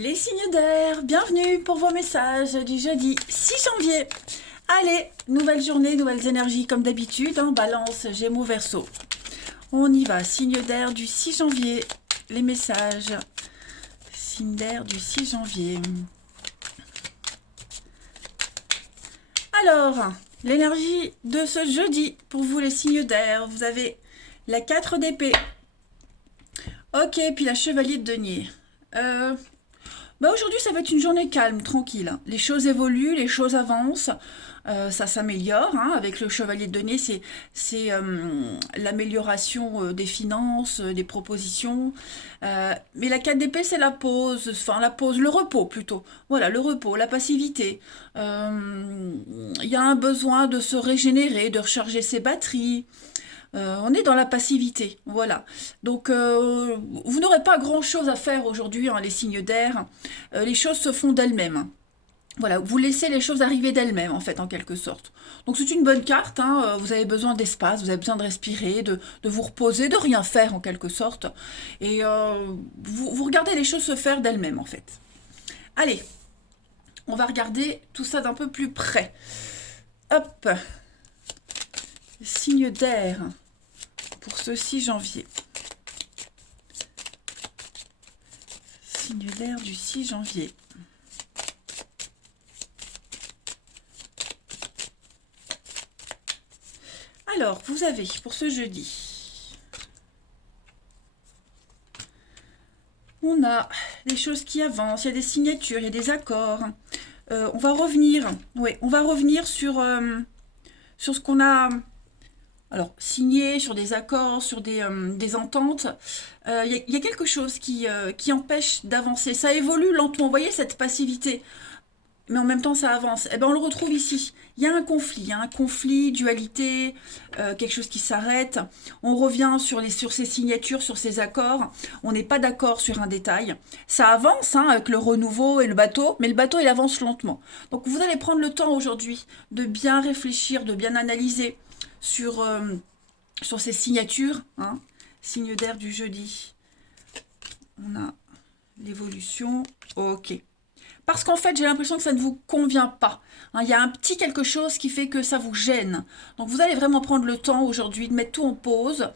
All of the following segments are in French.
Les signes d'air, bienvenue pour vos messages du jeudi 6 janvier. Allez, nouvelle journée, nouvelles énergies comme d'habitude, hein, Balance, Gémeaux, Verseau. On y va, signe d'air du 6 janvier, les messages. Signe d'air du 6 janvier. Alors, l'énergie de ce jeudi pour vous les signes d'air, vous avez la 4 d'épée. Ok, puis la chevalier de denier. Aujourd'hui, ça va être une journée calme, tranquille. Les choses évoluent, les choses avancent, ça s'améliore. Hein. Avec le chevalier de denier, c'est l'amélioration des finances, des propositions. Mais la 4 d'épée, c'est la pause, le repos plutôt. Voilà, le repos, la passivité. Il y a un besoin de se régénérer, de recharger ses batteries. On est dans la passivité, voilà. Donc, vous n'aurez pas grand-chose à faire aujourd'hui, hein, les signes d'air. Les choses se font d'elles-mêmes. Voilà, vous laissez les choses arriver d'elles-mêmes, en fait, en quelque sorte. Donc, c'est une bonne carte, hein, vous avez besoin d'espace, vous avez besoin de respirer, de vous reposer, de rien faire, en quelque sorte. Et vous regardez les choses se faire d'elles-mêmes, en fait. Allez, on va regarder tout ça d'un peu plus près. Hop, signe d'air pour ce 6 janvier. Signe d'air du 6 janvier. Alors, vous avez pour ce jeudi, on a des choses qui avancent, il y a des signatures, il y a des accords. On va revenir sur ce qu'on a signé, sur des accords, sur des ententes. Il y a quelque chose qui empêche d'avancer. Ça évolue lentement. Vous voyez cette passivité, mais en même temps ça avance. Eh ben on le retrouve ici. Il y a un conflit, dualité, quelque chose qui s'arrête. On revient sur ces signatures, sur ces accords. On n'est pas d'accord sur un détail. Ça avance, hein, avec le renouveau et le bateau, mais le bateau il avance lentement. Donc vous allez prendre le temps aujourd'hui de bien réfléchir, de bien analyser sur, sur ces signatures, hein. Signe d'air du jeudi. On a l'évolution. Ok. Parce qu'en fait, j'ai l'impression que ça ne vous convient pas. Hein, il y a un petit quelque chose qui fait que ça vous gêne. Donc vous allez vraiment prendre le temps aujourd'hui de mettre tout en pause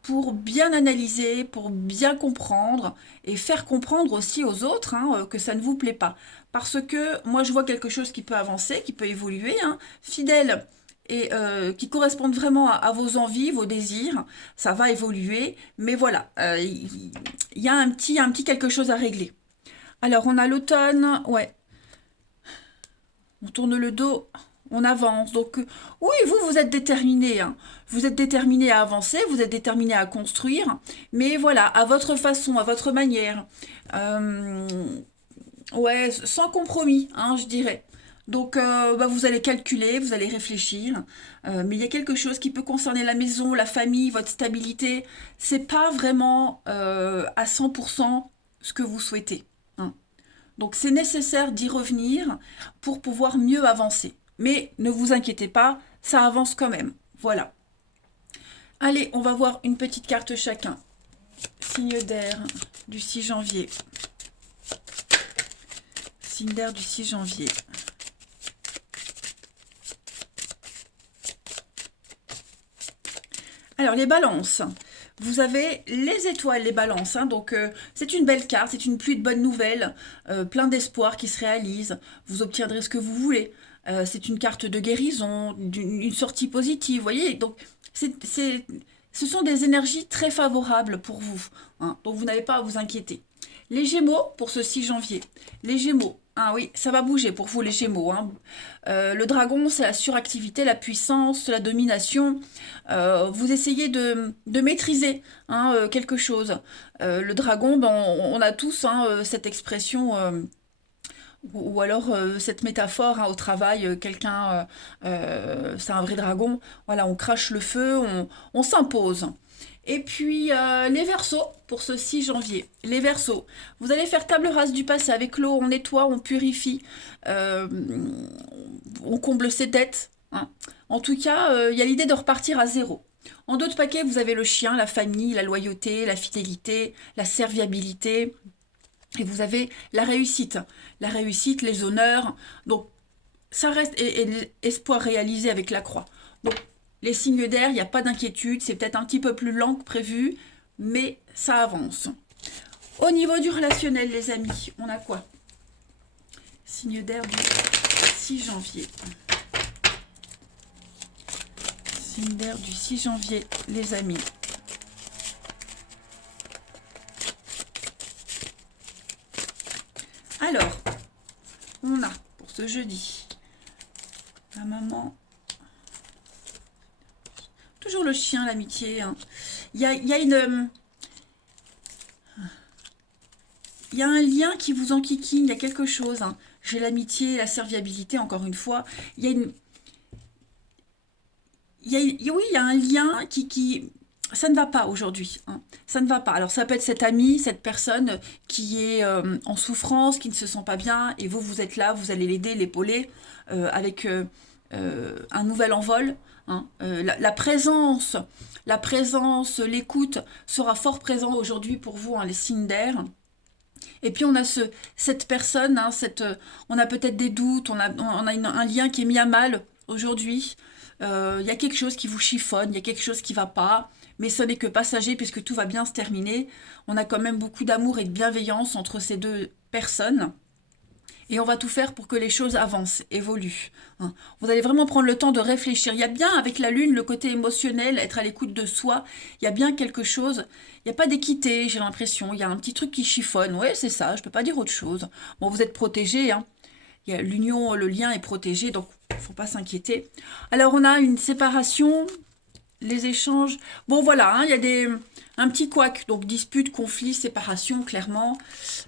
pour bien analyser, pour bien comprendre et faire comprendre aussi aux autres, hein, que ça ne vous plaît pas. Parce que moi, je vois quelque chose qui peut avancer, qui peut évoluer, hein, fidèle et qui correspondent vraiment à vos envies, vos désirs. Ça va évoluer, mais voilà, il y a un petit quelque chose à régler. Alors, on a l'automne, ouais, on tourne le dos, on avance. Donc, oui, vous êtes déterminé, hein. Vous êtes déterminé à avancer, vous êtes déterminé à construire, mais voilà, à votre façon, à votre manière. Euh, ouais, sans compromis, hein, je dirais. Donc, vous allez calculer, vous allez réfléchir, mais il y a quelque chose qui peut concerner la maison, la famille, votre stabilité. C'est pas vraiment à 100% ce que vous souhaitez, hein. Donc, c'est nécessaire d'y revenir pour pouvoir mieux avancer. Mais ne vous inquiétez pas, ça avance quand même. Voilà. Allez, on va voir une petite carte chacun. Signe d'air du 6 janvier. Signe d'air du 6 janvier. Alors, les balances. Vous avez les étoiles, les balances, hein, donc c'est une belle carte, c'est une pluie de bonnes nouvelles, plein d'espoir qui se réalise. Vous obtiendrez ce que vous voulez. C'est une carte de guérison, une sortie positive, vous voyez. Donc, ce sont des énergies très favorables pour vous, hein, donc vous n'avez pas à vous inquiéter. Les Gémeaux pour ce 6 janvier. Les Gémeaux, ah oui, ça va bouger pour vous les Gémeaux, hein. Le dragon, c'est la suractivité, la puissance, la domination. Vous essayez de maîtriser, hein, quelque chose. Le dragon, on a tous, hein, cette expression, ou alors cette métaphore, hein, au travail, quelqu'un, c'est un vrai dragon. Voilà, on crache le feu, on s'impose. Et puis les Verseaux pour ce 6 janvier. Les Verseaux, vous allez faire table rase du passé avec l'eau, on nettoie, on purifie, euh, on comble ses dettes, hein. En tout cas, il y a l'idée de repartir à zéro. En d'autres paquets, vous avez le chien, la famille, la loyauté, la fidélité, la serviabilité. Et vous avez la réussite, les honneurs. Donc, ça reste et l'espoir réalisé avec la croix. Donc, les signes d'air, il n'y a pas d'inquiétude. C'est peut-être un petit peu plus lent que prévu, mais ça avance. Au niveau du relationnel, les amis, on a quoi? Signe d'air du 6 janvier. Signe d'air du 6 janvier, les amis. Alors, on a pour ce jeudi la maman. Toujours le chien, l'amitié. Hein. Il y a un lien qui vous enquiquine, il y a quelque chose. Hein. J'ai l'amitié, la serviabilité, encore une fois. Il y a une... oui, il y a un lien qui ça ne va pas aujourd'hui. Hein. Ça ne va pas. Alors ça peut être cet ami, cette personne qui est en souffrance, qui ne se sent pas bien, et vous êtes là, vous allez l'aider, l'épauler avec un nouvel envol. Hein. La présence, l'écoute sera fort présent aujourd'hui pour vous, hein, les signes d'air. Et puis on a cette personne, hein, on a peut-être des doutes, on a un lien qui est mis à mal aujourd'hui. Il y a quelque chose qui vous chiffonne, il y a quelque chose qui ne va pas, mais ce n'est que passager puisque tout va bien se terminer. On a quand même beaucoup d'amour et de bienveillance entre ces deux personnes. Et on va tout faire pour que les choses avancent, évoluent. Hein. Vous allez vraiment prendre le temps de réfléchir. Il y a bien avec la lune le côté émotionnel, être à l'écoute de soi. Il y a bien quelque chose. Il n'y a pas d'équité, j'ai l'impression. Il y a un petit truc qui chiffonne. Ouais, c'est ça, je ne peux pas dire autre chose. Bon, vous êtes protégés. Hein. L'union, le lien est protégé, donc il ne faut pas s'inquiéter. Alors, on a une séparation, les échanges. Bon, voilà, hein, il y a un petit couac, donc dispute, conflit, séparation, clairement.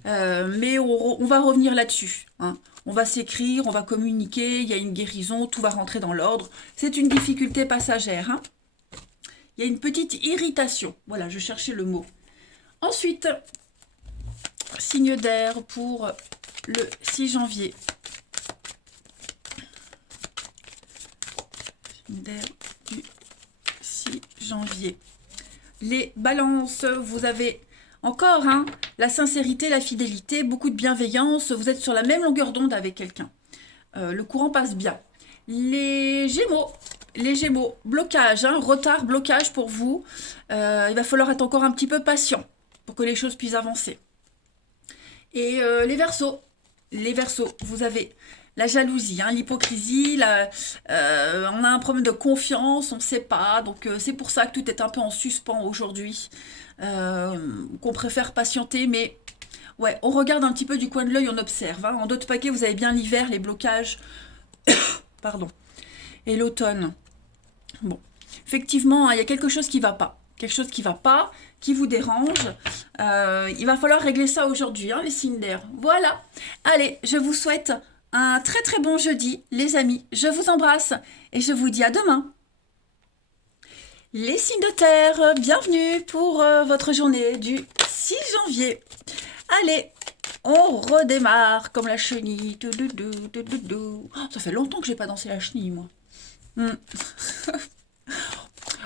Mais on va revenir là-dessus. Hein. On va s'écrire, on va communiquer, il y a une guérison, tout va rentrer dans l'ordre. C'est une difficulté passagère. Hein. Il y a une petite irritation. Voilà, je cherchais le mot. Ensuite, signe d'air pour le 6 janvier. Signe d'air du 6 janvier. Les balances, vous avez encore la sincérité, la fidélité, beaucoup de bienveillance, vous êtes sur la même longueur d'onde avec quelqu'un. Le courant passe bien. Les Gémeaux, blocage, retard, blocage pour vous. Il va falloir être encore un petit peu patient pour que les choses puissent avancer. Et les Verseaux, vous avez la jalousie, l'hypocrisie, on a un problème de confiance, on ne sait pas, donc c'est pour ça que tout est un peu en suspens aujourd'hui, qu'on préfère patienter, mais ouais, on regarde un petit peu du coin de l'œil, on observe. Hein. En d'autres paquets, vous avez bien l'hiver, les blocages, pardon, et l'automne. Bon, effectivement, il y a quelque chose qui ne va pas. Quelque chose qui ne va pas, qui vous dérange. Il va falloir régler ça aujourd'hui, les signes d'air. Voilà. Allez, je vous souhaite un très très bon jeudi, les amis. Je vous embrasse et je vous dis à demain. Les signes de terre, bienvenue pour votre journée du 6 janvier. Allez, on redémarre comme la chenille. Oh, ça fait longtemps que j'ai pas dansé la chenille, moi.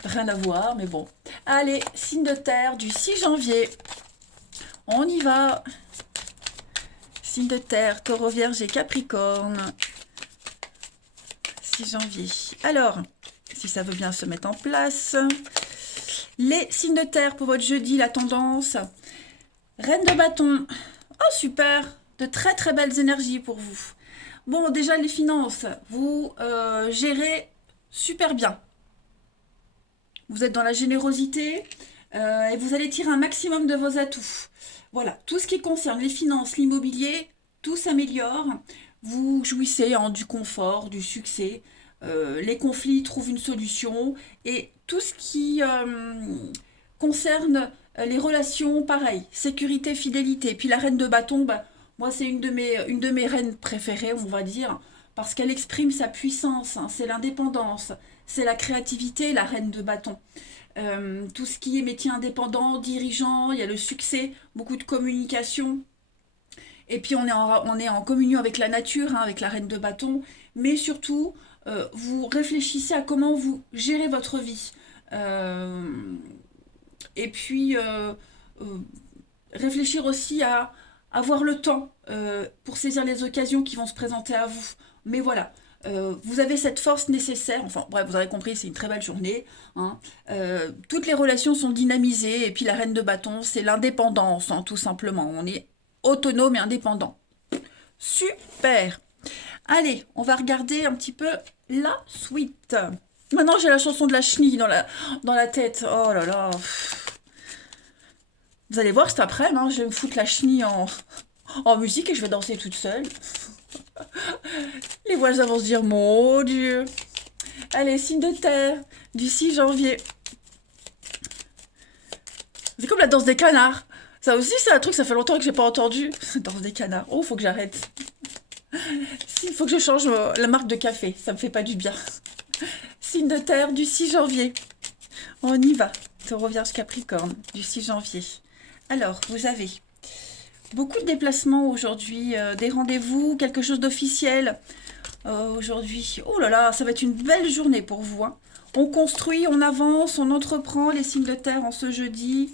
Rien à voir, mais bon. Allez, signe de terre du 6 janvier. On y va. Signe de terre, Taureau, Vierge et Capricorne. 6 janvier. Alors, si ça veut bien se mettre en place. Les signes de terre pour votre jeudi, la tendance. Reine de bâton. Oh, super. De très très belles énergies pour vous. Bon, déjà les finances. Vous gérez super bien. Vous êtes dans la générosité et vous allez tirer un maximum de vos atouts. Voilà, tout ce qui concerne les finances, l'immobilier, tout s'améliore. Vous jouissez du confort, du succès. Les conflits trouvent une solution. Et tout ce qui concerne les relations, pareil. Sécurité, fidélité. Puis la reine de bâton, moi c'est une de mes reines préférées, on va dire. Parce qu'elle exprime sa puissance, c'est l'indépendance. C'est la créativité, la reine de bâton. Tout ce qui est métier indépendant, dirigeant, il y a le succès, beaucoup de communication. Et puis on est en communion avec la nature, avec la reine de bâton. Mais surtout, vous réfléchissez à comment vous gérez votre vie. Et puis, réfléchir aussi à avoir le temps pour saisir les occasions qui vont se présenter à vous. Mais voilà, vous avez cette force nécessaire. Enfin, bref, vous avez compris, c'est une très belle journée. Hein. Toutes les relations sont dynamisées. Et puis la reine de bâton, c'est l'indépendance, hein, tout simplement. On est autonome et indépendant. Super. Allez, on va regarder un petit peu la suite. Maintenant, j'ai la chanson de la chenille dans la tête. Oh là là. Vous allez voir cet après-midi, hein, je vais me foutre la chenille en musique et je vais danser toute seule. Les voisins vont se dire, mon Dieu. Allez, signe de terre, du 6 janvier. C'est comme la danse des canards. Ça aussi, c'est un truc, ça fait longtemps que j'ai pas entendu. Danse des canards. Oh, faut que j'arrête. Il faut que je change la marque de café. Ça me fait pas du bien. Signe de terre du 6 janvier. On y va. Taureau Vierge Capricorne du 6 janvier. Alors, vous avez beaucoup de déplacements aujourd'hui, des rendez-vous, quelque chose d'officiel aujourd'hui. Oh là là, ça va être une belle journée pour vous. Hein. On construit, on avance, on entreprend les signes de terre en ce jeudi.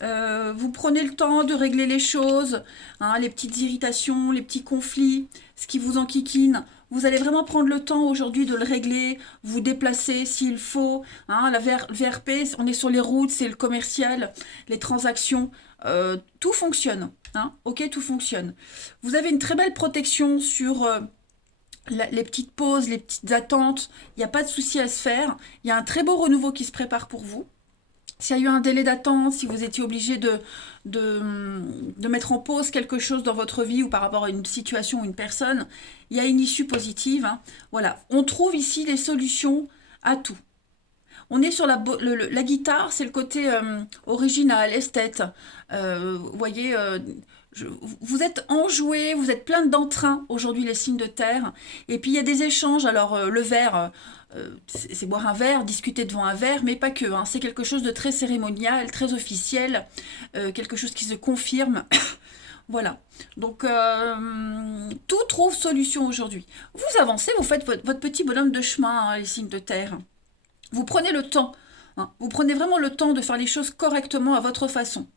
Vous prenez le temps de régler les choses, hein, les petites irritations, les petits conflits, ce qui vous enquiquine. Vous allez vraiment prendre le temps aujourd'hui de le régler, vous déplacer s'il faut. Hein, la VRP, on est sur les routes, c'est le commercial, les transactions, tout fonctionne. Hein, ok, tout fonctionne. Vous avez une très belle protection sur les petites pauses, les petites attentes. Il n'y a pas de souci à se faire. Il y a un très beau renouveau qui se prépare pour vous. S'il y a eu un délai d'attente, si vous étiez obligé de mettre en pause quelque chose dans votre vie ou par rapport à une situation ou une personne, il y a une issue positive. Hein. Voilà, on trouve ici des solutions à tout. On est sur la guitare, c'est le côté original, esthète. Vous voyez, vous êtes enjoué, vous êtes plein d'entrain aujourd'hui les signes de terre. Et puis il y a des échanges. Alors le verre, c'est boire un verre, discuter devant un verre, mais pas que. Hein. C'est quelque chose de très cérémonial, très officiel, quelque chose qui se confirme. Voilà. Donc tout trouve solution aujourd'hui. Vous avancez, vous faites votre petit bonhomme de chemin, hein, les signes de terre. Vous prenez le temps. Hein. Vous prenez vraiment le temps de faire les choses correctement à votre façon.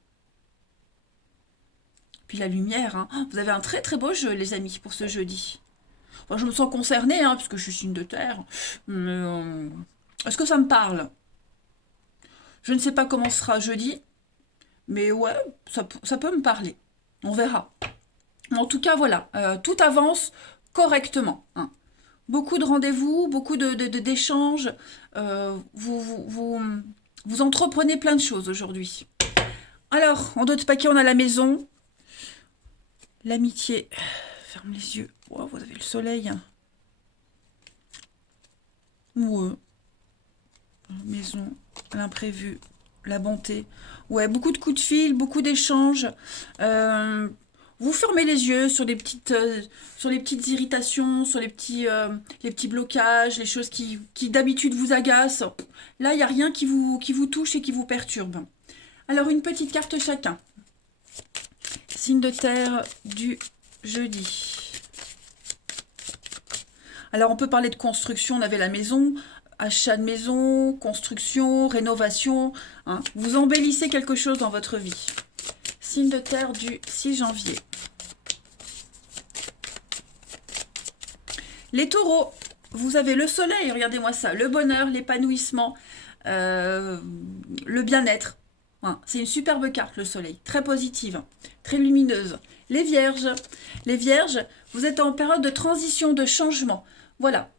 Puis la lumière, hein. Vous avez un très très beau jeu, les amis, pour ce jeudi. Enfin, je me sens concernée, hein, parce que je suis signe de terre. Mais est-ce que ça me parle? Je ne sais pas comment ce sera jeudi, mais ouais, ça peut me parler. On verra. En tout cas, voilà, tout avance correctement. Hein. Beaucoup de rendez-vous, beaucoup d'échanges. Vous entreprenez plein de choses aujourd'hui. Alors, en d'autres paquets, on a la maison. L'amitié. Ferme les yeux. Wow, vous avez le soleil. Ouais. Maison, l'imprévu, la bonté. Ouais, beaucoup de coups de fil, beaucoup d'échanges. Vous fermez les yeux sur les petites irritations, sur les petits blocages, les choses qui d'habitude vous agacent. Là, il n'y a rien qui vous touche et qui vous perturbe. Alors, une petite carte chacun. Signe de terre du jeudi. Alors, on peut parler de construction, on avait la maison, achat de maison, construction, rénovation. Hein. Vous embellissez quelque chose dans votre vie. Signe de terre du 6 janvier. Les taureaux, vous avez le soleil, regardez-moi ça, le bonheur, l'épanouissement, le bien-être. Hein. C'est une superbe carte, le soleil, très positive, très lumineuse. Les vierges, vous êtes en période de transition, de changement. Voilà,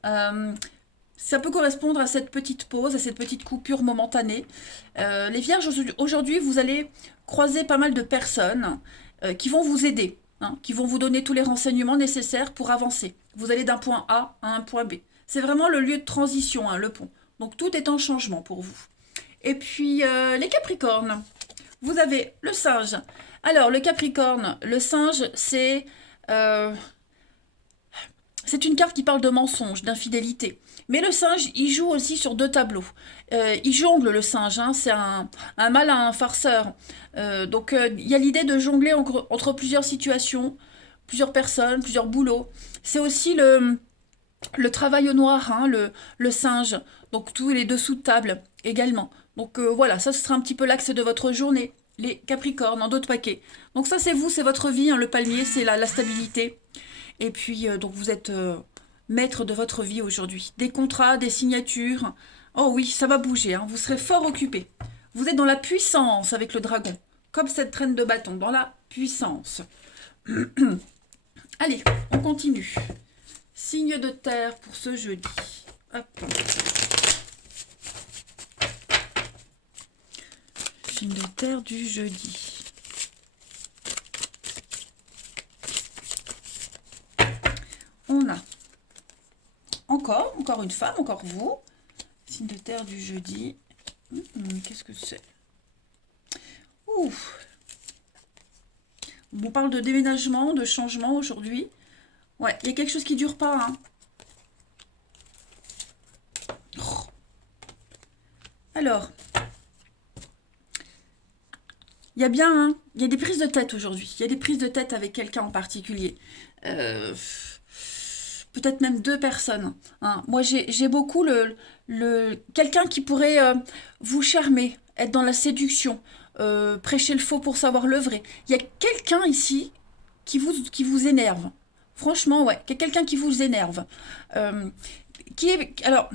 ça peut correspondre à cette petite pause, à cette petite coupure momentanée. Les vierges, aujourd'hui, vous allez croiser pas mal de personnes qui vont vous aider, hein, qui vont vous donner tous les renseignements nécessaires pour avancer. Vous allez d'un point A à un point B. C'est vraiment le lieu de transition, hein, le pont. Donc tout est en changement pour vous. Et puis les capricornes, vous avez le singe. Alors le capricorne, le singe, c'est une carte qui parle de mensonge, d'infidélité. Mais le singe, il joue aussi sur deux tableaux. Il jongle, le singe, hein, c'est un malin, un farceur. Donc il y a l'idée de jongler entre plusieurs situations, plusieurs personnes, plusieurs boulots. C'est aussi le travail au noir, hein, le singe. Donc tous les dessous de table également. Donc voilà, ça ce sera un petit peu l'axe de votre journée. les Capricornes en d'autres paquets. Donc ça, c'est vous, c'est votre vie, hein, le palmier, c'est la stabilité. Et puis, donc vous êtes maître de votre vie aujourd'hui. Des contrats, des signatures. Oh oui, ça va bouger, hein, vous serez fort occupé. Vous êtes dans la puissance avec le dragon. Comme cette traîne de bâton, dans la puissance. Allez, on continue. Signe de terre pour ce jeudi. Hop. Signe de terre du jeudi. On a encore une femme, encore vous. Signe de terre du jeudi. Qu'est-ce que c'est? Ouf. On parle de déménagement, de changement aujourd'hui. Ouais, il y a quelque chose qui dure pas. Hein. Oh. Alors, il y a bien, hein, il y a des prises de tête aujourd'hui. Il y a des prises de tête avec quelqu'un en particulier. Peut-être même deux personnes. Hein. Moi, j'ai beaucoup quelqu'un qui pourrait vous charmer, être dans la séduction, prêcher le faux pour savoir le vrai. Il y a quelqu'un ici qui vous énerve. Franchement, ouais, il y a quelqu'un qui vous énerve. Alors,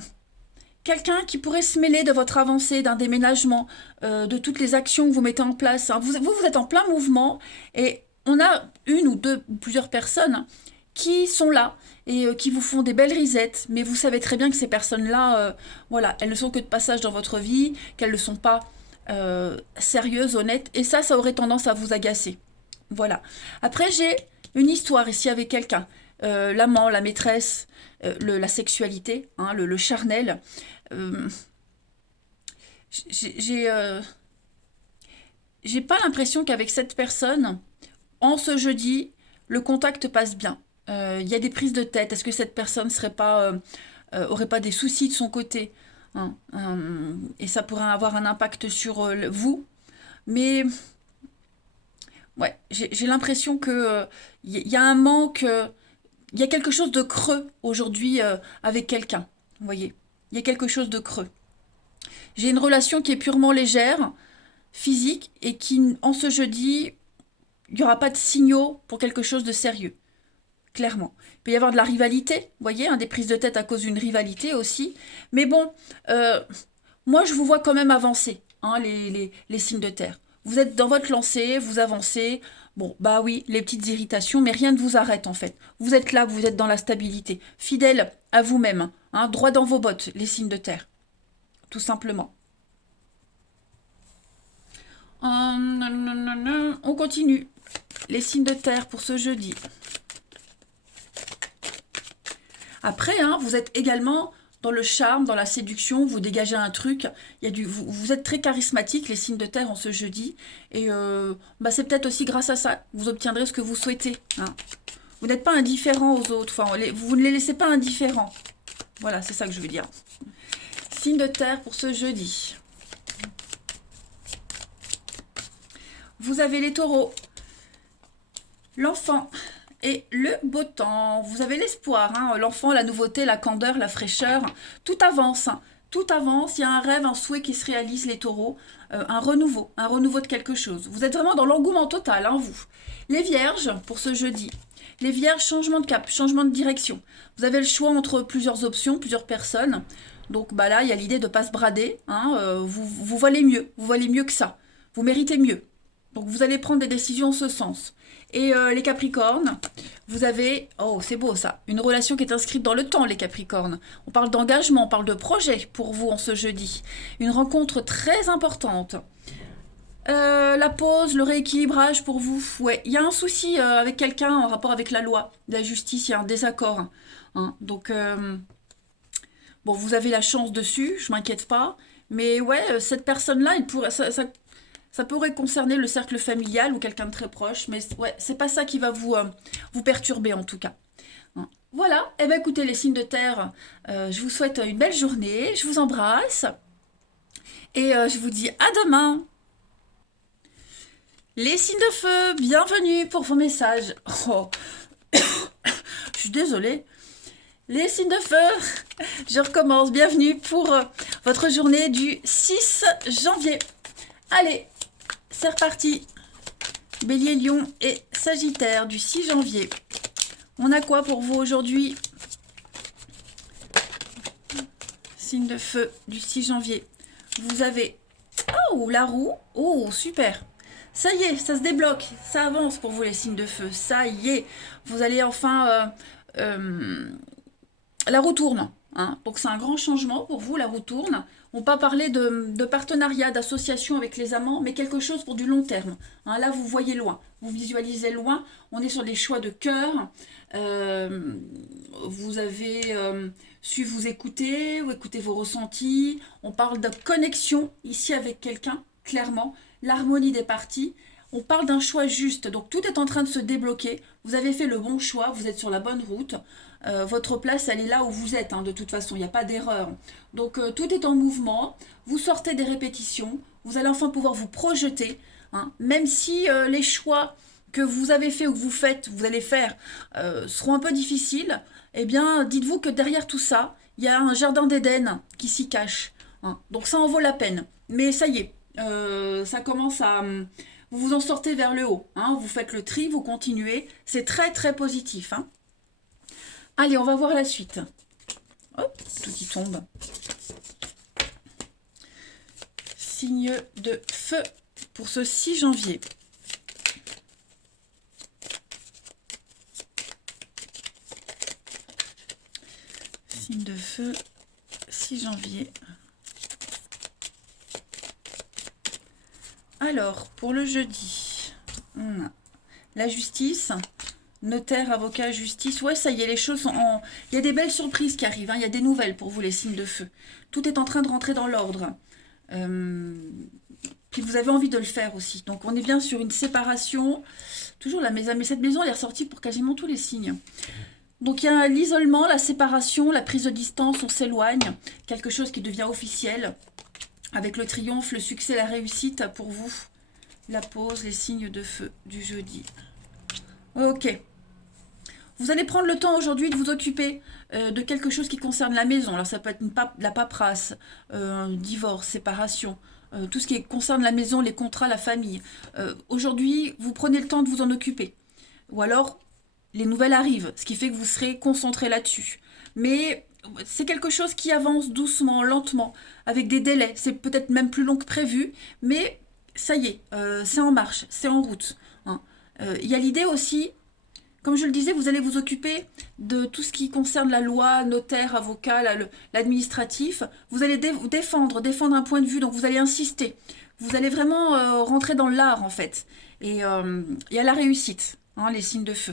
quelqu'un qui pourrait se mêler de votre avancée, d'un déménagement, de toutes les actions que vous mettez en place. Hein. Vous êtes en plein mouvement et on a une ou deux ou plusieurs personnes qui sont là et qui vous font des belles risettes, mais vous savez très bien que ces personnes-là, voilà, elles ne sont que de passage dans votre vie, qu'elles ne sont pas sérieuses, honnêtes, et ça aurait tendance à vous agacer. Voilà. Après, j'ai une histoire ici avec quelqu'un, l'amant, la maîtresse, la sexualité, hein, le charnel. J'ai pas l'impression qu'avec cette personne, en ce jeudi, le contact passe bien. Il y a des prises de tête. Est-ce que cette personne aurait pas des soucis de son côté, hein, et ça pourrait avoir un impact sur vous. Mais ouais, j'ai l'impression que y a un manque, il y a quelque chose de creux aujourd'hui avec quelqu'un. Vous voyez, il y a quelque chose de creux. J'ai une relation qui est purement légère, physique, et qui, en ce jeudi, il n'y aura pas de signaux pour quelque chose de sérieux. Clairement. Il peut y avoir de la rivalité, vous voyez, hein, des prises de tête à cause d'une rivalité aussi. Mais bon, moi je vous vois quand même avancer, hein, les signes de terre. Vous êtes dans votre lancée, vous avancez. Bon, bah oui, les petites irritations, mais rien ne vous arrête en fait. Vous êtes là, vous êtes dans la stabilité. Fidèle à vous-même, hein, droit dans vos bottes, les signes de terre. Tout simplement. On continue. Les signes de terre pour ce jeudi. Après, hein, vous êtes également dans le charme, dans la séduction, vous dégagez un truc. Vous êtes très charismatique, les signes de terre en ce jeudi. Et c'est peut-être aussi grâce à ça que vous obtiendrez ce que vous souhaitez. Hein. Vous n'êtes pas indifférent aux autres. Enfin, vous ne les laissez pas indifférents. Voilà, c'est ça que je veux dire. Signe de terre pour ce jeudi. Vous avez les taureaux. L'enfant. Et le beau temps, vous avez l'espoir, hein, l'enfant, la nouveauté, la candeur, la fraîcheur, tout avance, hein, tout avance, il y a un rêve, un souhait qui se réalise, les taureaux, un renouveau de quelque chose. Vous êtes vraiment dans l'engouement total, hein, vous. Les vierges, pour ce jeudi, les vierges, changement de cap, changement de direction. Vous avez le choix entre plusieurs options, plusieurs personnes, donc bah là, il y a l'idée de ne pas se brader, hein, vous valez mieux que ça, vous méritez mieux. Donc vous allez prendre des décisions en ce sens. Et les Capricornes, vous avez, oh c'est beau ça, une relation qui est inscrite dans le temps, les Capricornes. On parle d'engagement, on parle de projet pour vous en ce jeudi. Une rencontre très importante. La pause, le rééquilibrage pour vous. Ouais, il y a un souci avec quelqu'un en rapport avec la loi, la justice, il y a un désaccord. Hein. Donc, bon, vous avez la chance dessus, je m'inquiète pas. Mais ouais, cette personne-là, ça pourrait concerner le cercle familial ou quelqu'un de très proche, mais ouais, c'est pas ça qui va vous perturber en tout cas. Voilà, et bien écoutez les signes de terre, je vous souhaite une belle journée, je vous embrasse et je vous dis à demain. Les signes de feu, bienvenue pour vos messages. Oh. Je suis désolée. Les signes de feu, je recommence, bienvenue pour votre journée du 6 janvier. Allez, c'est reparti. Bélier, Lion et Sagittaire du 6 janvier. On a quoi pour vous aujourd'hui? Signe de feu du 6 janvier. Vous avez... Oh, la roue. Oh, super. Ça y est, ça se débloque. Ça avance pour vous les signes de feu. Ça y est. Vous allez enfin... la roue tourne. Hein. Donc c'est un grand changement pour vous, la roue tourne. On ne va pas parler de partenariat, d'association avec les amants, mais quelque chose pour du long terme. Hein, là, vous voyez loin, vous visualisez loin. On est sur des choix de cœur. Vous avez su vous écouter, ou écouter vos ressentis. On parle de connexion ici avec quelqu'un, clairement. L'harmonie des parties. On parle d'un choix juste. Donc tout est en train de se débloquer. Vous avez fait le bon choix, vous êtes sur la bonne route. Votre place, elle est là où vous êtes, hein, de toute façon, il n'y a pas d'erreur. Donc tout est en mouvement, vous sortez des répétitions, vous allez enfin pouvoir vous projeter, hein, même si les choix que vous avez fait ou que vous faites, vous allez faire, seront un peu difficiles, eh bien, dites-vous que derrière tout ça, il y a un jardin d'Éden qui s'y cache. Hein. Donc ça en vaut la peine. Mais ça y est, ça commence à... Vous vous en sortez vers le haut, hein, vous faites le tri, vous continuez, c'est très très positif, hein. Allez, on va voir la suite. Hop, tout qui tombe. Signe de feu pour ce 6 janvier. Signe de feu, 6 janvier. Alors, pour le jeudi, on a la justice... Notaire, avocat, justice, ouais, ça y est, les choses sont en... Il y a des belles surprises qui arrivent, hein. Il y a des nouvelles pour vous, les signes de feu. Tout est en train de rentrer dans l'ordre. Puis vous avez envie de le faire aussi. Donc on est bien sur une séparation. Toujours la maison, mais cette maison, elle est ressortie pour quasiment tous les signes. Donc il y a l'isolement, la séparation, la prise de distance, on s'éloigne. Quelque chose qui devient officiel. Avec le triomphe, le succès, la réussite pour vous. La pause, les signes de feu du jeudi. Ok. Vous allez prendre le temps aujourd'hui de vous occuper de quelque chose qui concerne la maison. Alors ça peut être la paperasse, divorce, séparation, tout ce qui concerne la maison, les contrats, la famille. Aujourd'hui, vous prenez le temps de vous en occuper. Ou alors, les nouvelles arrivent, ce qui fait que vous serez concentré là-dessus. Mais c'est quelque chose qui avance doucement, lentement, avec des délais. C'est peut-être même plus long que prévu, mais ça y est, c'est en marche, c'est en route. Hein. Y a l'idée aussi... Comme je le disais, vous allez vous occuper de tout ce qui concerne la loi, notaire, avocat, l'administratif. Vous allez défendre un point de vue, donc vous allez insister. Vous allez vraiment rentrer dans l'art, en fait. Et il y a la réussite, hein, les signes de feu.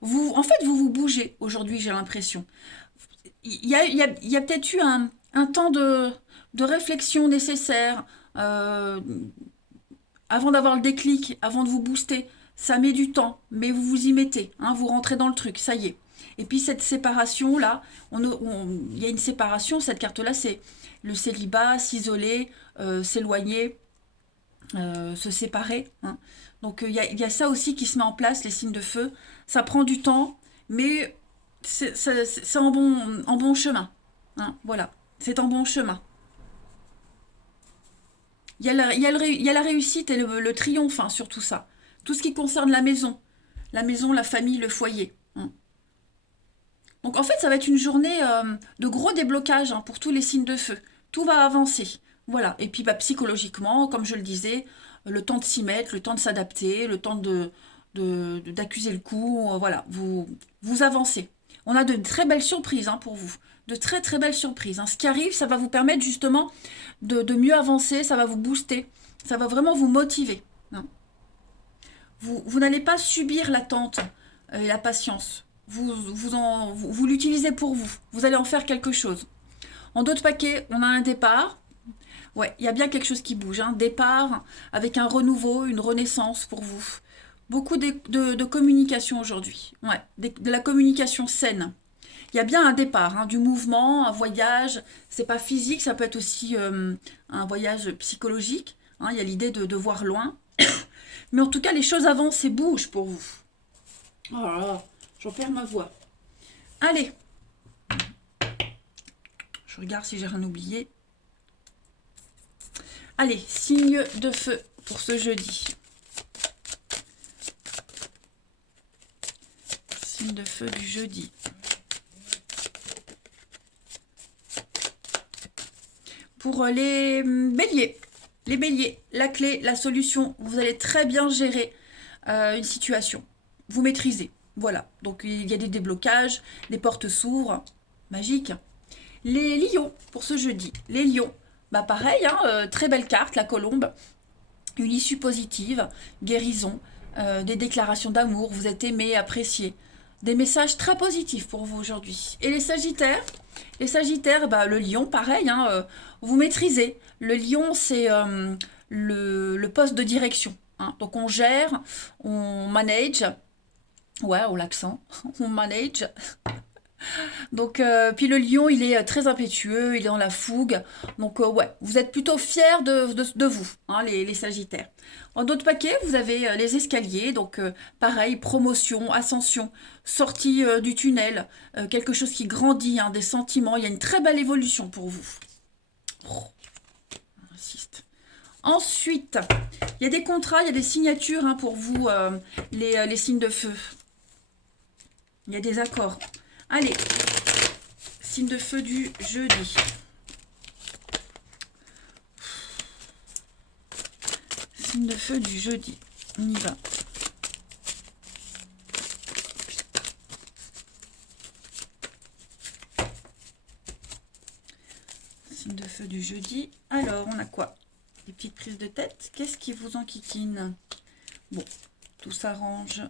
En fait, vous bougez aujourd'hui, j'ai l'impression. Il y a peut-être eu un temps de réflexion nécessaire avant d'avoir le déclic, avant de vous booster. Ça met du temps, mais vous vous y mettez, hein, vous rentrez dans le truc, ça y est. Et puis cette séparation-là, il y a une séparation, cette carte-là, c'est le célibat, s'isoler, s'éloigner, se séparer. Hein. Donc il y a ça aussi qui se met en place, les signes de feu. Ça prend du temps, mais c'est en bon chemin. Hein, voilà, c'est en bon chemin. Il y a la réussite et le triomphe, hein, sur tout ça. Tout ce qui concerne la maison, la famille, le foyer. Hein. Donc en fait, ça va être une journée de gros déblocage, hein, pour tous les signes de feu. Tout va avancer. Voilà. Et puis psychologiquement, comme je le disais, le temps de s'y mettre, le temps de s'adapter, le temps d'accuser le coup. Voilà, vous avancez. On a de très belles surprises, hein, pour vous. De très très belles surprises. Hein. Ce qui arrive, ça va vous permettre justement de mieux avancer, ça va vous booster, ça va vraiment vous motiver. Hein. Vous n'allez pas subir l'attente et la patience. Vous l'utilisez pour vous. Vous allez en faire quelque chose. En d'autres paquets, on a un départ. Ouais, il y a bien quelque chose qui bouge. Un départ avec un renouveau, une renaissance pour vous. Beaucoup de communication aujourd'hui. Ouais, de la communication saine. Il y a bien un départ, hein, du mouvement, un voyage. C'est pas physique, ça peut être aussi un voyage psychologique. Hein, il y a l'idée de voir loin. Mais en tout cas, les choses avancent et bougent pour vous. Oh là là, j'en perds ma voix. Allez. Je regarde si j'ai rien oublié. Allez, signe de feu pour ce jeudi. Signe de feu du jeudi. Pour les béliers. Les béliers, la clé, la solution, vous allez très bien gérer une situation. Vous maîtrisez. Voilà. Donc il y a des déblocages, des portes s'ouvrent. Magique. Les lions, pour ce jeudi. Les lions, bah pareil, hein, très belle carte, la colombe. Une issue positive, guérison, des déclarations d'amour, vous êtes aimé, apprécié. Des messages très positifs pour vous aujourd'hui. Et les sagittaires, bah, le lion, pareil, hein, vous maîtrisez. Le lion, c'est le poste de direction. Hein. Donc on gère, on manage. Ouais, on l'accent. On manage. Donc, puis le lion, il est très impétueux, il est dans la fougue. Donc, ouais, vous êtes plutôt fiers de vous, hein, les sagittaires. En d'autres paquets, vous avez les escaliers. Donc, pareil, promotion, ascension, sortie du tunnel, quelque chose qui grandit, hein, des sentiments. Il y a une très belle évolution pour vous. Oh, insiste. Ensuite, il y a des contrats, il y a des signatures hein, pour vous, les signes de feu. Il y a des accords. Allez, signe de feu du jeudi. Signe de feu du jeudi. On y va. Signe de feu du jeudi. Alors, on a quoi? Des petites prises de tête. Qu'est-ce qui vous enquiquine? Bon, tout s'arrange.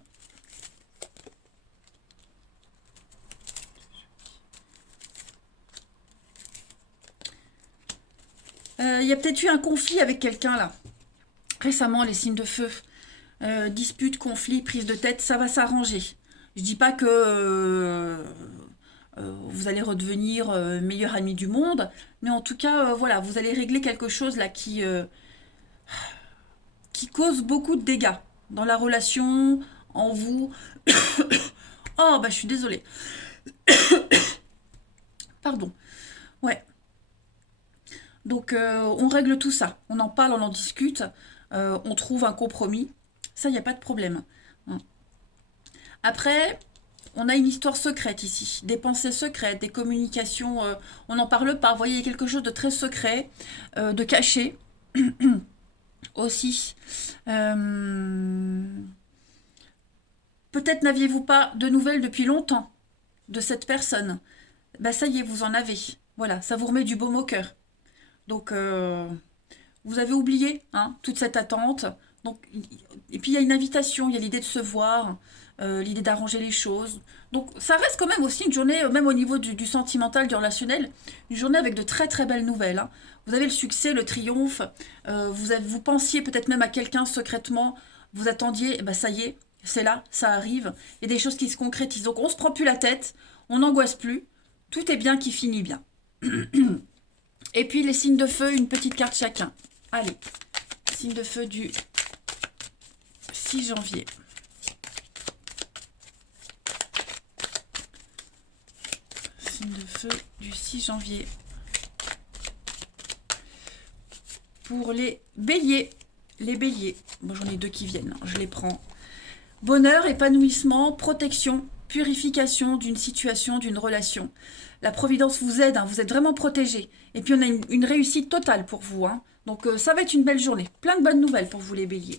Il y a peut-être eu un conflit avec quelqu'un là. Récemment, les signes de feu. Dispute, conflit, prise de tête, ça va s'arranger. Je dis pas que vous allez redevenir meilleur ami du monde, mais en tout cas, voilà, vous allez régler quelque chose là qui cause beaucoup de dégâts dans la relation, en vous. Oh, bah je suis désolée. Pardon. Ouais. Donc, on règle tout ça. On en parle, on en discute. On trouve un compromis. Ça, il n'y a pas de problème. Hein. Après, on a une histoire secrète ici. Des pensées secrètes, des communications. On n'en parle pas. Vous voyez, il y a quelque chose de très secret, de caché aussi. Peut-être n'aviez-vous pas de nouvelles depuis longtemps de cette personne. Ben, ça y est, vous en avez. Voilà, ça vous remet du baume au cœur. Donc, vous avez oublié hein, toute cette attente. Donc, et puis, il y a une invitation, il y a l'idée de se voir, l'idée d'arranger les choses. Donc, ça reste quand même aussi une journée, même au niveau du sentimental, du relationnel, une journée avec de très très belles nouvelles. Hein. Vous avez le succès, le triomphe. Vous pensiez peut-être même à quelqu'un secrètement. Vous attendiez, et ben ça y est, c'est là, ça arrive. Il y a des choses qui se concrétisent. Donc, on ne se prend plus la tête, on n'angoisse plus. Tout est bien qui finit bien. Et puis les signes de feu, une petite carte chacun. Allez, signe de feu du 6 janvier. Signe de feu du 6 janvier. Pour les béliers. Les béliers. Bon, j'en ai deux qui viennent, je les prends. Bonheur, épanouissement, protection, purification d'une situation, d'une relation. La Providence vous aide, hein, vous êtes vraiment protégés. Et puis on a une réussite totale pour vous. Hein. Donc ça va être une belle journée. Plein de bonnes nouvelles pour vous les béliers.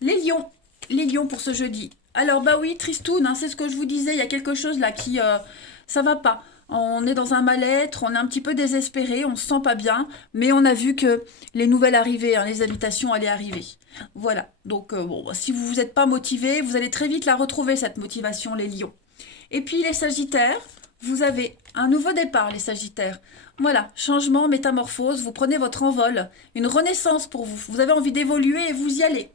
Les lions pour ce jeudi. Alors bah oui, tristoun, hein, c'est ce que je vous disais, il y a quelque chose là qui... ça va pas. On est dans un mal-être, on est un petit peu désespéré, on se sent pas bien, mais on a vu que les nouvelles arrivaient, hein, les invitations allaient arriver. Voilà, donc bon, si vous n'êtes pas motivé, vous allez très vite la retrouver, cette motivation, les lions. Et puis les sagittaires, vous avez un nouveau départ, les sagittaires. Voilà, changement, métamorphose, vous prenez votre envol, une renaissance pour vous. Vous avez envie d'évoluer et vous y allez.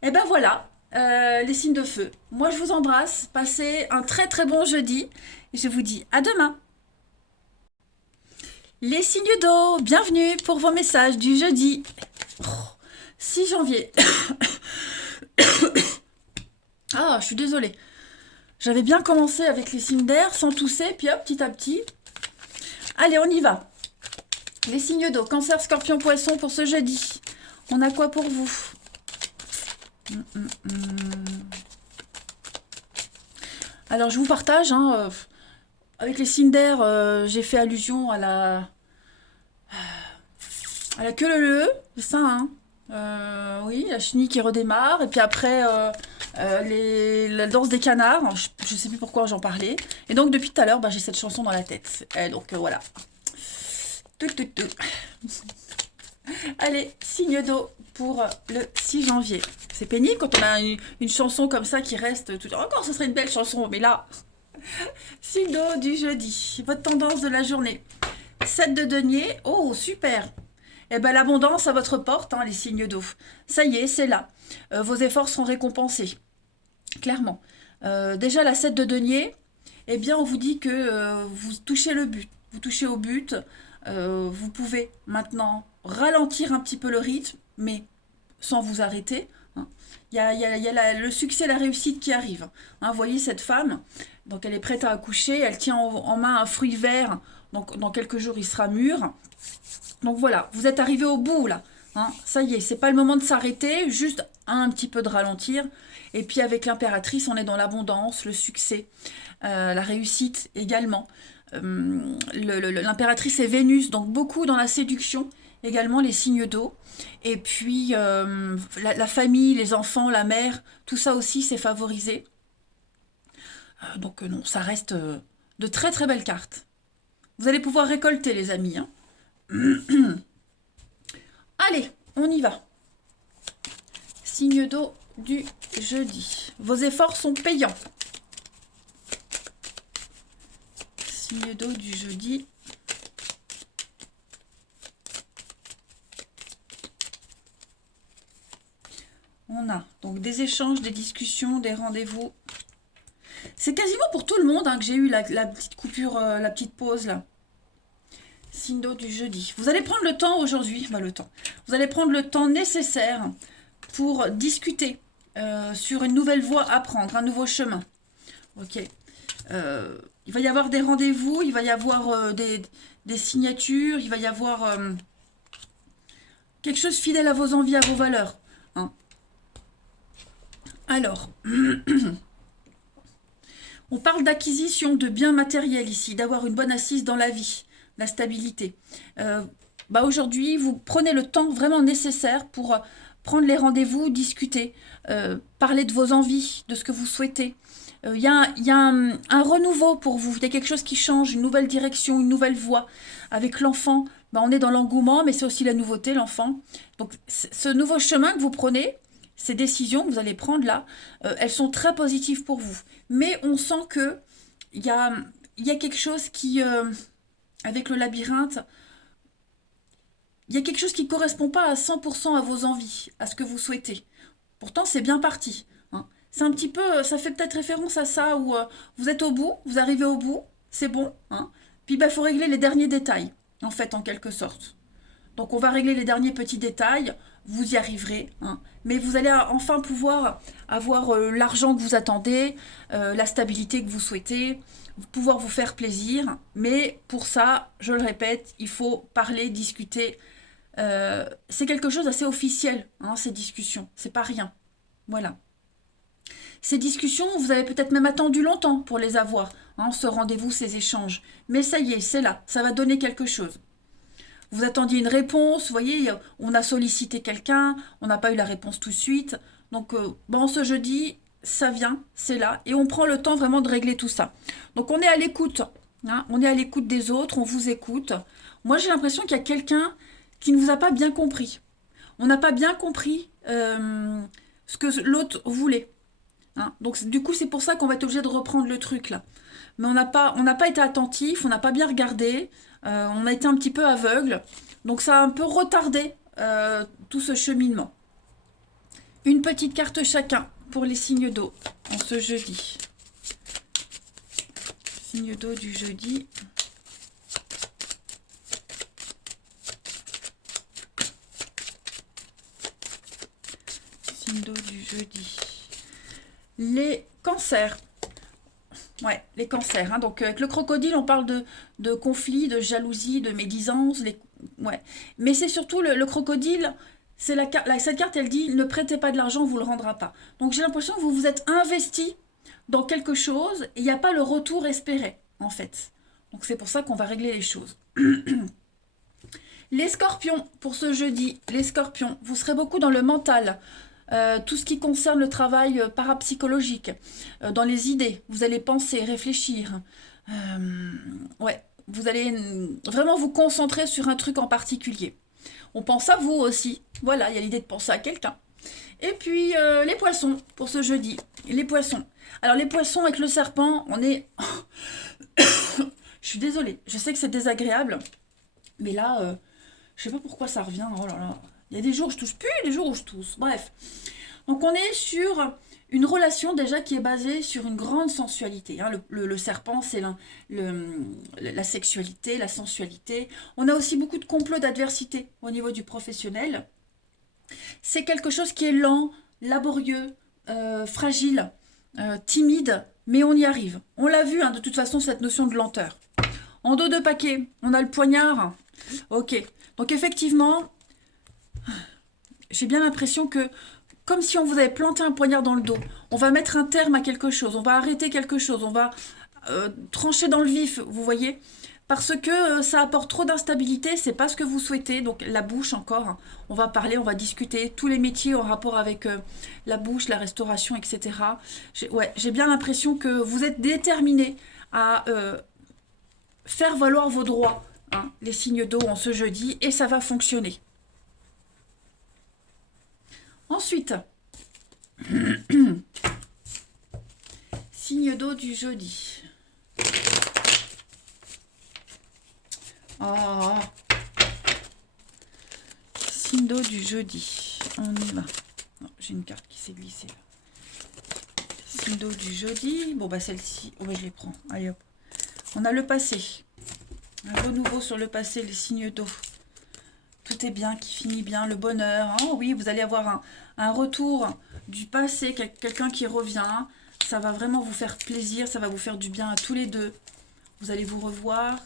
Et ben voilà, les signes de feu. Moi, je vous embrasse, passez un très très bon jeudi. Et je vous dis à demain. Les signes d'eau, bienvenue pour vos messages du jeudi 6 janvier. Ah, je suis désolée. J'avais bien commencé avec les signes d'air sans tousser, puis hop, petit à petit. Allez, on y va. Les signes d'eau, cancer, scorpion, poisson pour ce jeudi. On a quoi pour vous? Alors, je vous partage, hein, avec les signes d'air, j'ai fait allusion à la queue leu, c'est ça, hein. Oui, la chenille qui redémarre, et puis après, la danse des canards, je sais plus pourquoi j'en parlais. Et donc, depuis tout à l'heure, bah, j'ai cette chanson dans la tête. Et donc, voilà. Tout, tout, tout. Allez, signe d'eau pour le 6 janvier. C'est pénible quand on a une chanson comme ça qui reste tout. Encore, ce serait une belle chanson, mais là, signe d'eau du jeudi. Votre tendance de la journée. 7 de denier. Oh, super. Eh ben, l'abondance à votre porte, hein, les signes d'eau. Ça y est, c'est là. Vos efforts seront récompensés. Clairement. Déjà, la 7 de denier, eh bien, on vous dit que vous touchez le but. Vous touchez au but. Vous pouvez maintenant ralentir un petit peu le rythme, mais sans vous arrêter, hein. Il y a le succès, la réussite qui arrive, hein. Vous voyez cette femme, donc elle est prête à accoucher, elle tient en main un fruit vert, donc dans quelques jours il sera mûr. Donc voilà, vous êtes arrivé au bout là, hein. Ça y est, c'est pas le moment de s'arrêter, juste un petit peu de ralentir. Et puis avec l'impératrice, on est dans l'abondance, le succès, la réussite également. L'impératrice est Vénus, donc beaucoup dans la séduction, également les signes d'eau. Et puis la famille, les enfants, la mère, tout ça aussi c'est favorisé. Donc non, ça reste de très très belles cartes. Vous allez pouvoir récolter les amis, hein. Allez, on y va. Signe d'eau du jeudi. Vos efforts sont payants. Signe d'eau du jeudi. On a donc des échanges, des discussions, des rendez-vous. C'est quasiment pour tout le monde, hein, que j'ai eu la petite coupure, la petite pause là. Signe d'eau du jeudi. Vous allez prendre le temps aujourd'hui, Vous allez prendre le temps nécessaire pour discuter sur une nouvelle voie à prendre, un nouveau chemin. Ok. Il va y avoir des rendez-vous, il va y avoir des signatures, il va y avoir quelque chose fidèle à vos envies, à vos valeurs, hein. Alors, on parle d'acquisition de biens matériels ici, d'avoir une bonne assise dans la vie, la stabilité. Aujourd'hui, vous prenez le temps vraiment nécessaire pour prendre les rendez-vous, discuter, parler de vos envies, de ce que vous souhaitez. Il y a un renouveau pour vous, il y a quelque chose qui change, une nouvelle direction, une nouvelle voie. Avec l'enfant, on est dans l'engouement, mais c'est aussi la nouveauté, l'enfant. Donc ce nouveau chemin que vous prenez, ces décisions que vous allez prendre là, elles sont très positives pour vous. Mais on sent que il y a quelque chose qui, avec le labyrinthe, il y a quelque chose qui ne correspond pas à 100% à vos envies, à ce que vous souhaitez. Pourtant, c'est bien parti, hein. C'est un petit peu, ça fait peut-être référence à ça où vous êtes au bout, vous arrivez au bout, c'est bon, hein. Puis il faut régler les derniers détails, en fait, en quelque sorte. Donc on va régler les derniers petits détails, vous y arriverez, hein. Mais vous allez enfin pouvoir avoir l'argent que vous attendez, la stabilité que vous souhaitez, pouvoir vous faire plaisir. Mais pour ça, je le répète, il faut parler, discuter. C'est quelque chose d'assez officiel, hein, ces discussions, c'est pas rien. Voilà. Ces discussions, vous avez peut-être même attendu longtemps pour les avoir, hein, ce rendez-vous, ces échanges. Mais ça y est, c'est là, ça va donner quelque chose. Vous attendiez une réponse, vous voyez, on a sollicité quelqu'un, on n'a pas eu la réponse tout de suite. Donc, ce jeudi, ça vient, c'est là, et on prend le temps vraiment de régler tout ça. Donc, on est à l'écoute, hein, on est à l'écoute des autres, on vous écoute. Moi, j'ai l'impression qu'il y a quelqu'un qui ne vous a pas bien compris. On n'a pas bien compris ce que l'autre voulait, hein. Donc, du coup, c'est pour ça qu'on va être obligé de reprendre le truc, là. Mais on n'a pas été attentif, on n'a pas bien regardé, on a été un petit peu aveugle. Donc, ça a un peu retardé tout ce cheminement. Une petite carte chacun pour les signes d'eau en ce jeudi. Signe d'eau du jeudi. Signe d'eau du jeudi. Les cancers. Ouais, les cancers, hein. Donc, avec le crocodile, on parle de conflits, de jalousie, de médisance. Ouais. Mais c'est surtout le crocodile, C'est cette carte, elle dit, ne prêtez pas de l'argent, on vous le rendra pas. Donc j'ai l'impression que vous vous êtes investi dans quelque chose et il n'y a pas le retour espéré, en fait. Donc c'est pour ça qu'on va régler les choses. Les scorpions, pour ce jeudi, les scorpions, vous serez beaucoup dans le mental. Tout ce qui concerne le travail parapsychologique, dans les idées, vous allez penser, réfléchir. Ouais, vous allez vraiment vous concentrer sur un truc en particulier. On pense à vous aussi. Voilà, il y a l'idée de penser à quelqu'un. Et puis, les poissons, pour ce jeudi. Les poissons. Alors, les poissons avec le serpent, on est... Je suis désolée, je sais que c'est désagréable. Mais là, je sais pas pourquoi ça revient. Oh là là. Il y a des jours où je tousse plus, des jours où je tousse. Bref. Donc, on est sur une relation déjà qui est basée sur une grande sensualité. Hein. Le serpent, c'est la sexualité, la sensualité. On a aussi beaucoup de complots d'adversité au niveau du professionnel. C'est quelque chose qui est lent, laborieux, fragile, timide, mais on y arrive. On l'a vu, hein, de toute façon, cette notion de lenteur. En dos de paquet, on a le poignard. Ok. Donc effectivement, j'ai bien l'impression que, comme si on vous avait planté un poignard dans le dos, on va mettre un terme à quelque chose, on va arrêter quelque chose, on va trancher dans le vif, vous voyez, parce que ça apporte trop d'instabilité, c'est pas ce que vous souhaitez. Donc la bouche encore, hein, on va parler, on va discuter, tous les métiers en rapport avec la bouche, la restauration, etc. J'ai bien l'impression que vous êtes déterminés à faire valoir vos droits, hein, les signes d'eau en ce jeudi, et ça va fonctionner. Ensuite, signe d'eau du jeudi. Oh. Signe d'eau du jeudi. On y va. J'ai une carte qui s'est glissée là. Signe d'eau du jeudi. Bon bah celle-ci, ouais, je les prends. Allez hop. On a le passé. Un renouveau sur le passé, les signes d'eau. Tout est bien, qui finit bien, le bonheur. Oh oui, vous allez avoir un retour du passé, quelqu'un qui revient. Ça va vraiment vous faire plaisir, ça va vous faire du bien à tous les deux. Vous allez vous revoir.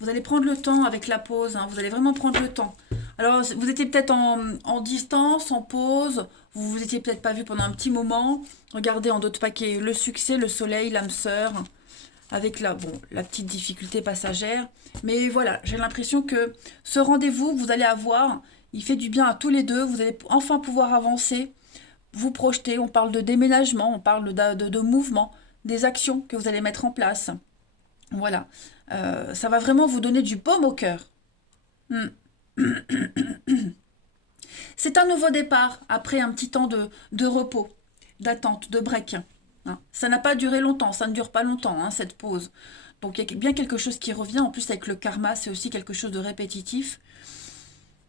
Vous allez prendre le temps avec la pause, hein, vous allez vraiment prendre le temps. Alors, vous étiez peut-être en distance, en pause, vous vous étiez peut-être pas vu pendant un petit moment. Regardez en d'autres paquets, le succès, le soleil, l'âme sœur, avec la petite difficulté passagère. Mais voilà, j'ai l'impression que ce rendez-vous que vous allez avoir, il fait du bien à tous les deux. Vous allez enfin pouvoir avancer, vous projeter. On parle de déménagement, on parle de mouvement, des actions que vous allez mettre en place. Voilà, ça va vraiment vous donner du baume au cœur. C'est un nouveau départ après un petit temps de repos, d'attente, de break. Hein. Ça n'a pas duré longtemps, ça ne dure pas longtemps, hein, cette pause. Donc il y a bien quelque chose qui revient. En plus, avec le karma, c'est aussi quelque chose de répétitif.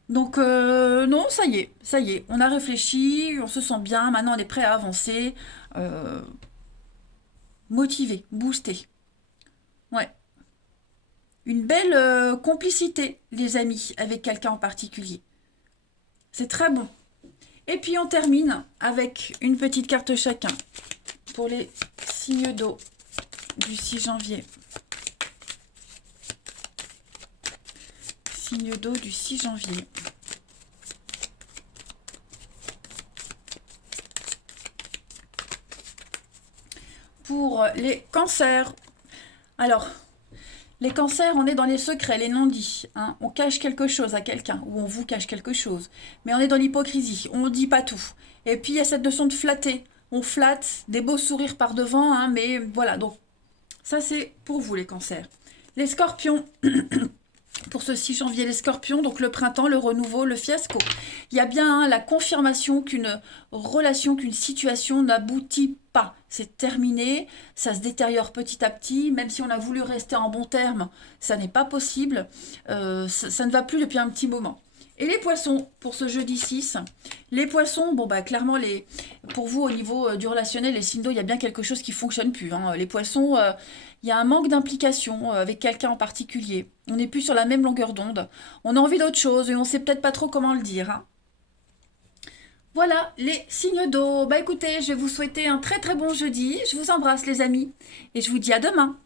Donc non, ça y est, on a réfléchi, on se sent bien, maintenant on est prêt à avancer, motivé, boosté. Ouais. Une belle complicité, les amis, avec quelqu'un en particulier. C'est très bon. Et puis on termine avec une petite carte chacun pour les signes d'eau du 6 janvier. Signe d'eau du 6 janvier. Pour les cancers. Alors, les cancers, on est dans les secrets, les non-dits. Hein. On cache quelque chose à quelqu'un, ou on vous cache quelque chose. Mais on est dans l'hypocrisie, on ne dit pas tout. Et puis, il y a cette notion de flatter. On flatte, des beaux sourires par devant, hein, mais voilà. Donc, ça, c'est pour vous, les cancers. Les scorpions, pour ce 6 janvier, les scorpions, donc le printemps, le renouveau, le fiasco. Il y a bien la confirmation qu'une relation, qu'une situation n'aboutit pas. C'est terminé, ça se détériore petit à petit, même si on a voulu rester en bon terme, ça n'est pas possible, ça ne va plus depuis un petit moment. Et les poissons, pour ce jeudi 6, les poissons, bon bah clairement, pour vous au niveau du relationnel, les signes d'eau, il y a bien quelque chose qui ne fonctionne plus. Hein. Les poissons, il y a un manque d'implication avec quelqu'un en particulier. On n'est plus sur la même longueur d'onde. On a envie d'autre chose et on ne sait peut-être pas trop comment le dire. Hein. Voilà les signes d'eau. Bah écoutez, je vais vous souhaiter un très très bon jeudi. Je vous embrasse les amis et je vous dis à demain.